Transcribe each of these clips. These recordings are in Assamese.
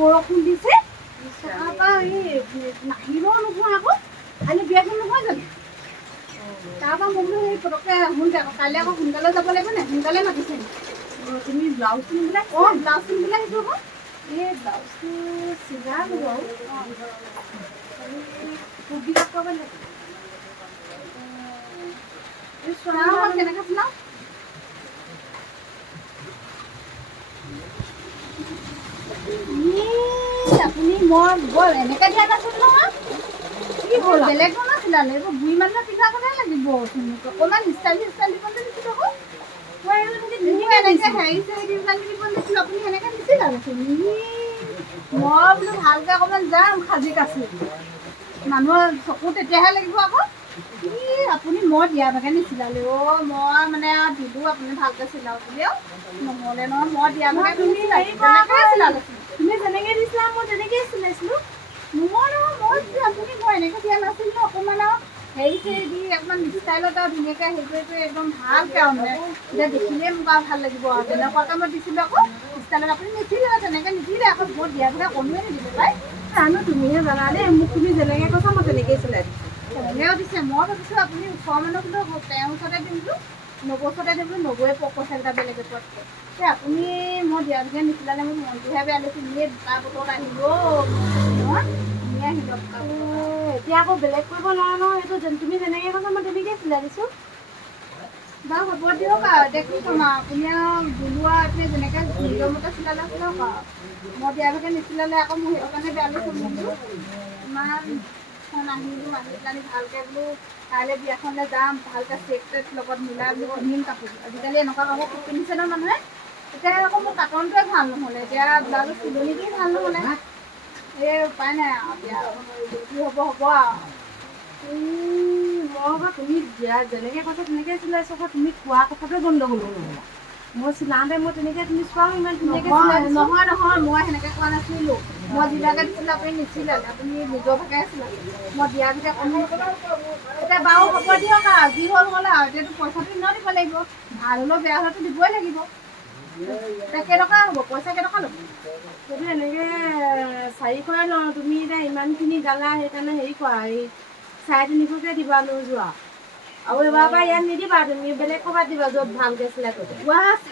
বৰষুণ দিছে তাৰপৰা নাহিলেও নহয় আকৌ কাইলৈ বিয়াখন নহয় জানো তাৰপৰা মই বোলো সেই পটককৈ আহোঁগৈ আকৌ কাইলৈ আকৌ সোনকালে যাব লাগিব নে সোনকালে মাতিছে তুমি ব্লাউজ পিন্ধিবলৈ ব্লাউজ পিন্ধিবলৈ আহিছোঁ আকৌ এই ব্লাউজটো চিলালো বাৰু কুৰ্তি কাপোৰ লাগে কেনেকৈ চিলাওঁ আপুনি মই বৰ এনেকৈ দিয়া নাছিল নহয় কি হ'ল বেলেগ ধৰণৰ চিলালে এইবোৰ বুঢ়ী মানুহে পিন্ধা কথাই লাগিব অকণমান ষ্টাইল দিবলৈ দিছিলোঁ আকৌ মই এনেকৈ হেৰি চেৰি দি পেলাই দিবলৈ দিছিলোঁ আপুনি সেনেকৈ নিচিলালেচোন মই বোলো ভালকৈ অকণমান যাম সাজি কাচি মানুহৰ চকু তেতিয়াহে লাগিব আকৌ আপুনি মই দিয়া ভাগে নিচিলালে মই মানে দিলোঁ আপুনি ভালকৈ চিলাওঁ বুলি নহ'লে নহয় মই দিয়া ভাগে তুমি হেৰি চিলালেচোন তুমি যেনেকৈ দিছিলা মই তেনেকৈয়ে চিলাইছিলোঁ নহয় মই আপুনি মই এনেকৈ দিয়া নাছিল ন অকণমান আৰু হেৰি চেৰি দি অকণমান ষ্টাইলত আৰু ধুনীয়াকৈ হেৰি কৰি একদম ভালকৈ আৰু মানে এতিয়া দেখিলেই মোক আৰু ভাল লাগিব আৰু তেনেকুৱাকৈ মই দিছিলোঁ আকৌ ষ্টাইলত আপুনি নিদিলে তেনেকৈ নিদিলে আকৌ মই দিয়া ভাগে অকণোৱে নিদিলে পাই জানো তুমিহে জানা দেই মোক তুমি যেনেকৈ কৈছা মই তেনেকৈয়ে চিলাই দিছোঁ তেনেকৈও দিছে মই ভাবিছোঁ আপুনি ওচৰৰ মানুহ বোলো তেওঁৰ ওচৰতে দিম বোলো নবৌৰ ওচৰতে দিম বোলো নবৌৱে পইচা কেইটা বেলেগে পোৱাতকৈ এই আপুনি মই দিয়া ভাগে নিচিলালে মোৰ মনটোহে বেয়া লাগিছিল এনেই দুটা বটত আহিব আহিব এতিয়া আকৌ বেলেগ কৰিব নোৱাৰা নহয় এইটো তুমি যেনেকৈ কৈছা মই তেনেকৈয়ে চিলাই দিছোঁ বাৰু হ'ব দিয়ক আৰু এতিয়া কি ক'ম আৰু আপুনি আৰু দিলোঁ আৰু আপুনি যেনেকৈ নিজৰ মতে চিলালে চিলাওক আৰু মই দিয়া ভাগে নিচিলালে আকৌ মোৰ সেইটো কাৰণে বেয়া লাগিছে বোলো ইমান আহিলোঁ আহি পেলাই ভালকৈ বোলো কাইলৈ বিয়াখনলৈ যাম ভালকৈ চেক টেক লগত মিলাই বোলো পিন্ধিম কাপোৰ আজিকালি এনেকুৱা কাপোৰ খুব পিন্ধিছে ন মানুহে এতিয়া আকৌ মোৰ কাটনটোৱে ভাল নহ'লে এতিয়া ব্লাউজৰ চিলনিটোও ভাল নহ'লে এই উপায় নাই আৰু এতিয়া কি হ'ব আৰু মই আকৌ তুমি যেনেকৈ কৈছা তেনেকৈ চিলাইছোঁ আকৌ তুমি কোৱা কথাটোৱে গণ্ডগোল নহ'লা মই চিলাওঁতে মই তেনেকৈ তুমি চোৱাও ইমান ধুনীয়াকৈ নহয় মই সেনেকৈ কোৱা নাছিলোঁ মই যিভাগে দিছিলোঁ আপুনি নিচিলালে আপুনি নিজৰ ভাগে চিলালে মই দিয়া ভাগে কোনো এতিয়া বাৰু হ'ব দিয়ক আৰু যি হ'ল আৰু এতিয়াতো পইচাটো এনেও দিব লাগিব ভাল হ'লেও বেয়া হ'লেতো দিবই লাগিব এতিয়া কেইটকা হ'ব পইচা কেইটকা ল'ব সেইটো এনেকৈ 400য়ে লওঁ তুমি এতিয়া ইমানখিনি গালা সেইকাৰণে হেৰি কৰা এই 350কৈ দিবা লৈ যোৱা আৰু এবাৰ পৰা ইয়াত নিদিবা তুমি বেলেগ ক'ৰবাত দিবা য'ত ভালকৈ চিলাই কৰিব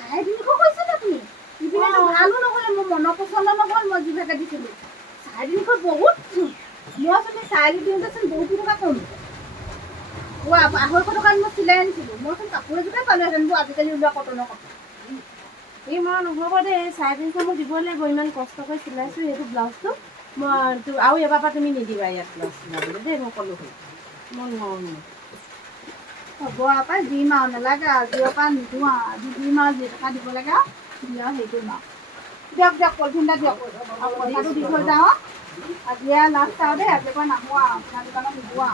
350 কৈছে আপুনি ইপিনেতো ভালো নহ'লে মোৰ মনৰ পচন্দ নহ'ল মই যিভাগে দিছিলোঁ 350 বহুত মই চোন 4 দিওঁতেচোন বহুত টকা কম 250 টকাত মই চিলাই আনিছিলোঁ মইচোন কাপোৰ এযোৰকে পালোহেঁতেন আজিকালি ওলোৱা কটনৰ কাপোৰ এই মই নহ'ব দেই 350 মোক দিব লাগিব ইমান কষ্ট কৰি চিলাইছোঁ সেইটো ব্লাউজটো মই আৰু এবাৰ পৰা তুমি নিদিবা ইয়াত ব্লাউজ চিলাবলৈ দেই মই ক'লোঁ মই নোৱাৰোঁ হ'ব আৰু পাই দিম আৰু নালাগে আৰু আজিৰ পৰা নিদিওঁ আৰু আজি দিম আৰু যি টকা দিব লাগে আৰু দি আৰু হেৰি কৰিম আৰু দিয়ক পলিথিন এটা দিয়ক আৰু পইচাটো দি থৈ যাওঁ আজি আৰু লাষ্ট আৰু দেই আজিৰ পৰা নাহোঁ আৰু আপোনাৰ দোকানত নিদিওঁ আৰু